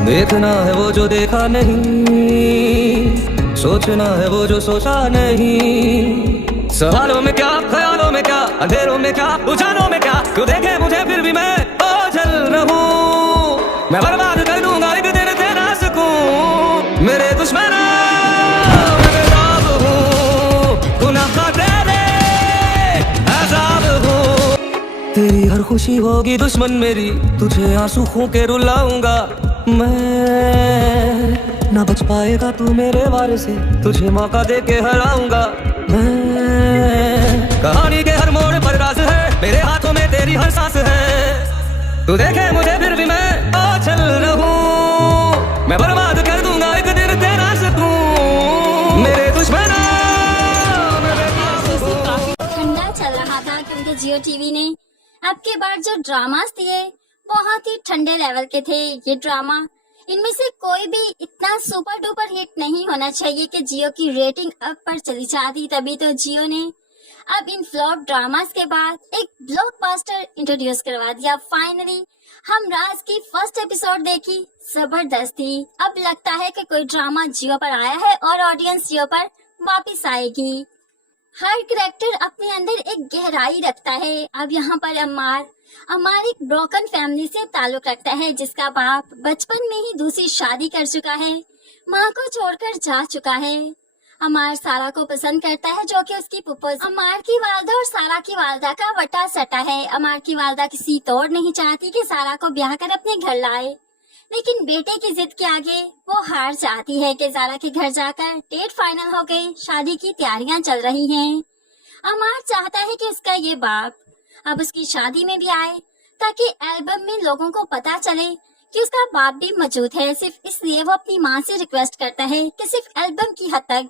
देखना है वो जो देखा नहीं, सोचना है वो जो सोचा नहीं। सवालों में क्या, ख्यालों में क्या, अंधेरों में क्या, उजालों में क्या, क्यों देखे मुझे फिर भी मैं ओझल रहूं। मैं बर्बाद कर दूंगा एक दिन तेरा सुकून। मेरे दुश्मन मैं बेताब हूँ, गुनाह का तेरे अज़ाब हूँ। तेरी हर खुशी होगी दुश्मन मेरी, तुझे आंसू खो के रुलाऊंगा मैं। ना बच पाएगा तू मेरे वार से, तुझे मौका दे के हराऊंगा मैं। कहानी के हर मोड़ पर राज है, मेरे हाथों में तेरी हर सांस है। तू देखे मुझे फिर भी मैं ओझल रहूं। मैं बर्बाद कर दूंगा एक दिन तेरा सुकून। मेरे दुश्मन काफी ठंडा चल रहा था क्योंकि जियो टीवी ने अब के बार जो ड्रामास दिए बहुत ही ठंडे लेवल के थे। ये ड्रामा इनमें से कोई भी इतना सुपर डुपर हिट नहीं होना चाहिए कि जियो की रेटिंग अप पर चली जाती। तभी तो जियो ने अब इन फ्लॉप ड्रामास के बाद एक ब्लॉकबस्टर इंट्रोड्यूस करवा दिया। फाइनली हम राज की फर्स्ट एपिसोड देखी, जबरदस्त थी। अब लगता है कि कोई ड्रामा जियो पर आया है और ऑडियंस जियो पर वापिस आएगी। हर कैरेक्टर अपने अंदर एक गहराई रखता है। अब यहाँ पर अमार एक ब्रोकन फैमिली से ताल्लुक रखता है, जिसका बाप बचपन में ही दूसरी शादी कर चुका है, माँ को छोड़कर जा चुका है। अमार सारा को पसंद करता है जो कि उसकी पुप्पो। अमार की वालदा और सारा की वालदा का वटा सटा है। अमार की वालदा किसी तौर नहीं चाहती कि सारा को ब्याह कर अपने घर लाए, लेकिन बेटे की जिद के आगे वो हार जाती है कि सारा के घर जाकर डेट फाइनल हो गई, शादी की तैयारियां चल रही हैं। अमार चाहता है कि उसका ये बाप अब उसकी शादी में भी आए, ताकि एल्बम में लोगों को पता चले कि उसका बाप भी मौजूद है। सिर्फ इसलिए वो अपनी माँ से रिक्वेस्ट करता है कि सिर्फ एल्बम की हद तक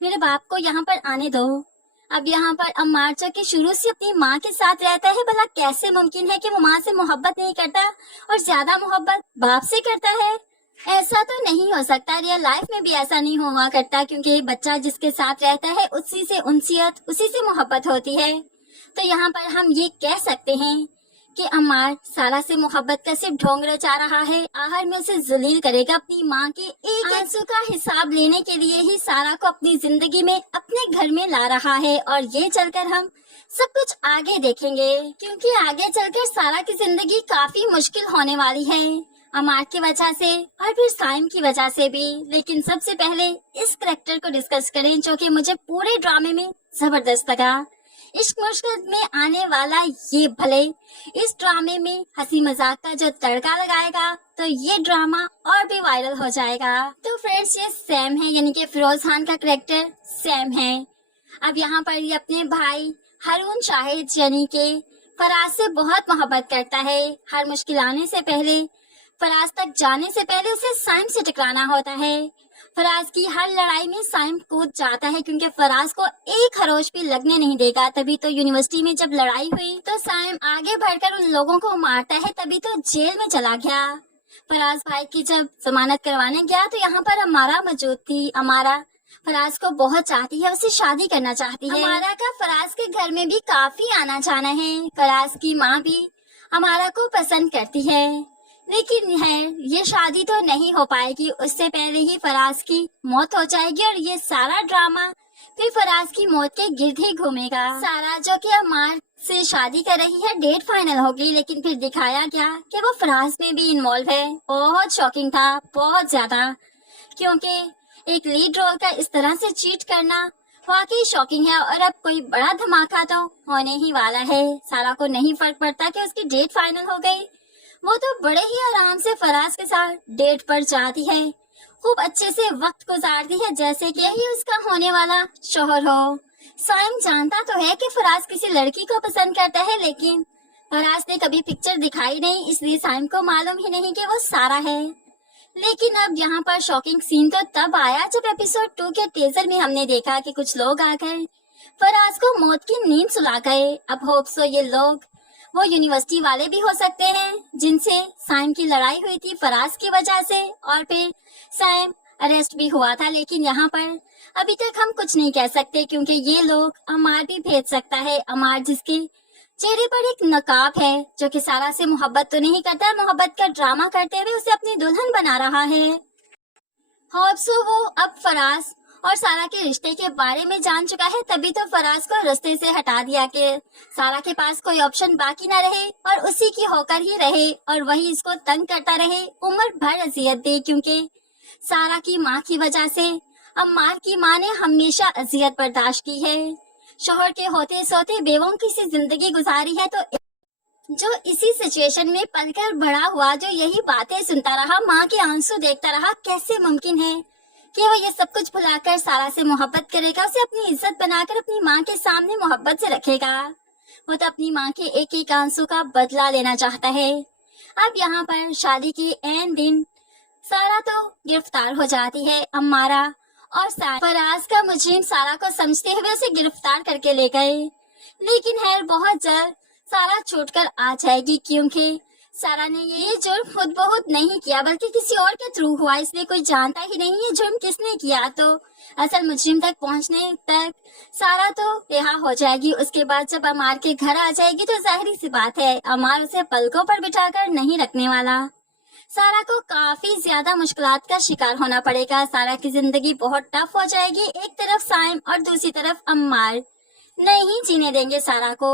मेरे बाप को यहाँ पर आने दो। अब यहाँ पर अम्मार जो कि शुरू से अपनी माँ के साथ रहता है, भला कैसे मुमकिन है कि वो माँ से मोहब्बत नहीं करता और ज्यादा मोहब्बत बाप से करता है? ऐसा तो नहीं हो सकता, रियल लाइफ में भी ऐसा नहीं हुआ करता, क्योंकि बच्चा जिसके साथ रहता है उसी से उनसियत, उसी से मोहब्बत होती है। तो यहाँ पर हम ये कह सकते हैं कि अम्मार सारा से मोहब्बत का सिर्फ ढोंग रचा रहा है। आखिर में उसे जलील करेगा। अपनी माँ के एक आंसू का हिसाब लेने के लिए ही सारा को अपनी जिंदगी में अपने घर में ला रहा है। और ये चलकर हम सब कुछ आगे देखेंगे, क्योंकि आगे चलकर सारा की जिंदगी काफी मुश्किल होने वाली है, अमार की वजह से और फिर साइम की वजह से भी। लेकिन सबसे पहले इस करैक्टर को डिस्कस करें जो कि मुझे पूरे ड्रामे में जबरदस्त लगा। इश्क मुश्किल में आने वाला ये भले इस ड्रामे में हंसी मजाक का जो तड़का लगाएगा तो ये ड्रामा और भी वायरल हो जाएगा। तो फ्रेंड्स, ये सैम है, यानी कि फिरोज खान का करैक्टर सैम है। अब यहाँ पर ये अपने भाई हारून शाहिद यानी के फराज से बहुत मोहब्बत करता है। हर मुश्किल आने से पहले, फराज तक जाने से पहले उसे साइम से टकराना होता है। फराज की हर लड़ाई में साइम कूद जाता है, क्योंकि फराज को एक खरोच भी लगने नहीं देगा। तभी तो यूनिवर्सिटी में जब लड़ाई हुई तो साइम आगे बढ़कर उन लोगों को मारता है, तभी तो जेल में चला गया। फराज भाई की जब जमानत करवाने गया तो यहाँ पर अमारा मौजूद थी। अमारा फराज को बहुत चाहती है, उसे शादी करना चाहती है। अमारा का फराज के घर में भी काफी आना जाना है। फराज की माँ भी अमारा को पसंद करती है, लेकिन है ये शादी तो नहीं हो पाएगी। उससे पहले ही फराज की मौत हो जाएगी और ये सारा ड्रामा फिर फराज की मौत के गिर्द ही घूमेगा। सारा जो कि अमार से शादी कर रही है, डेट फाइनल हो गई, लेकिन फिर दिखाया गया कि वो फराज में भी इन्वॉल्व है। बहुत शॉकिंग था, बहुत ज्यादा, क्योंकि एक लीड रोल का इस तरह से चीट करना वाकई शॉकिंग है। और अब कोई बड़ा धमाका तो होने ही वाला है। सारा को नहीं फर्क पड़ता कि उसकी डेट फाइनल हो गई, वो तो बड़े ही आराम से फराज के साथ डेट पर जाती है, खूब अच्छे से वक्त गुजारती है जैसे कि यही उसका होने वाला शोहर हो। साइम जानता तो है कि फराज किसी लड़की को पसंद करता है, लेकिन फराज ने कभी पिक्चर दिखाई नहीं, इसलिए साइम को मालूम ही नहीं कि वो सारा है। लेकिन अब यहाँ पर शॉकिंग सीन तो तब आया जब एपिसोड 2 के टीजर में हमने देखा कि कुछ लोग आकर फराज को मौत की नींद सुला गए। अब होप सो ये लोग वो यूनिवर्सिटी वाले भी हो सकते हैं जिनसे साइम की लड़ाई हुई थी फराज की वजह से, और फिर साइम अरेस्ट भी हुआ था। लेकिन यहाँ पर अभी तक हम कुछ नहीं कह सकते, क्योंकि ये लोग अमार भी भेज सकता है। अमार चेहरे पर एक नकाब है जो कि सारा से मोहब्बत तो नहीं करता, मोहब्बत का ड्रामा करते हुए उसे अपनी दुल्हन बना रहा है। होप्सो वो अब फराज और सारा के रिश्ते के बारे में जान चुका है, तभी तो फराज को रास्ते से हटा दिया कि सारा के पास कोई ऑप्शन बाकी ना रहे और उसी की होकर ही रहे और वही इसको तंग करता रहे, उम्र भर अजियत दे। क्योंकि सारा की माँ की वजह से अम्मार की माँ ने हमेशा अजियत बर्दाश्त की है। शोहर के होते सोते बेवों की सी जिंदगी गुजारी है, तो जो इसी सिचुएशन में पलकर बड़ा हुआ, जो यही बातें सुनता रहा, माँ के आंसू देखता रहा, कैसे मुमकिन है कि वो ये सब कुछ भुलाकर सारा से मोहब्बत करेगा, उसे अपनी इज्जत बनाकर अपनी माँ के सामने मोहब्बत से रखेगा। वो तो अपनी माँ के एक एक आंसू का बदला लेना चाहता है। अब यहाँ पर शादी के ऐन दिन सारा तो गिरफ्तार हो जाती है। अम्मारा और फराज का मुजरिम सारा को समझते हुए उसे गिरफ्तार करके ले गए, लेकिन खैर बहुत जल्द सारा छूटकर आ जाएगी, क्योंकि सारा ने ये जुर्म खुद बहुत नहीं किया बल्कि किसी और के थ्रू हुआ, इसलिए कोई जानता ही नहीं ये जुर्म किसने किया। तो असल मुजरिम तक पहुंचने तक सारा तो रिहा हो जाएगी। उसके बाद जब अमार के घर आ जाएगी तो जाहिर सी बात है अमार उसे पलकों पर बिठाकर नहीं रखने वाला। सारा को काफी ज्यादा मुश्किलात का शिकार होना पड़ेगा। सारा की जिंदगी बहुत टफ हो जाएगी। एक तरफ साइम और दूसरी तरफ अम्मार नहीं जीने देंगे सारा को।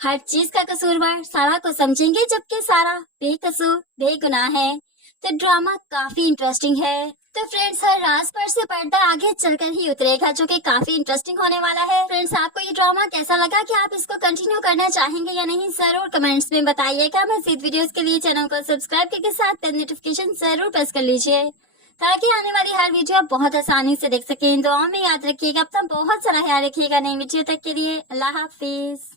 हर चीज का कसूरवार सारा को समझेंगे, जबकि सारा बेकसूर बेगुनाह है। तो ड्रामा काफी इंटरेस्टिंग है। तो फ्रेंड्स, हर राज पर से पर्दा आगे चलकर ही उतरेगा, जो कि काफी इंटरेस्टिंग होने वाला है। फ्रेंड्स, आपको ये ड्रामा कैसा लगा, कि आप इसको कंटिन्यू करना चाहेंगे या नहीं, जरूर कमेंट्स में बताइएगा। मज़ीद वीडियोस के लिए चैनल को सब्सक्राइब करके साथ बेल नोटिफिकेशन जरूर प्रेस कर लीजिए, ताकि आने वाली हर वीडियो आप बहुत आसानी से देख सकें। दुआ में याद रखिएगा, अपना बहुत सारा ख्याल रखिएगा। नई वीडियो तक के लिए अल्लाह हाफिज।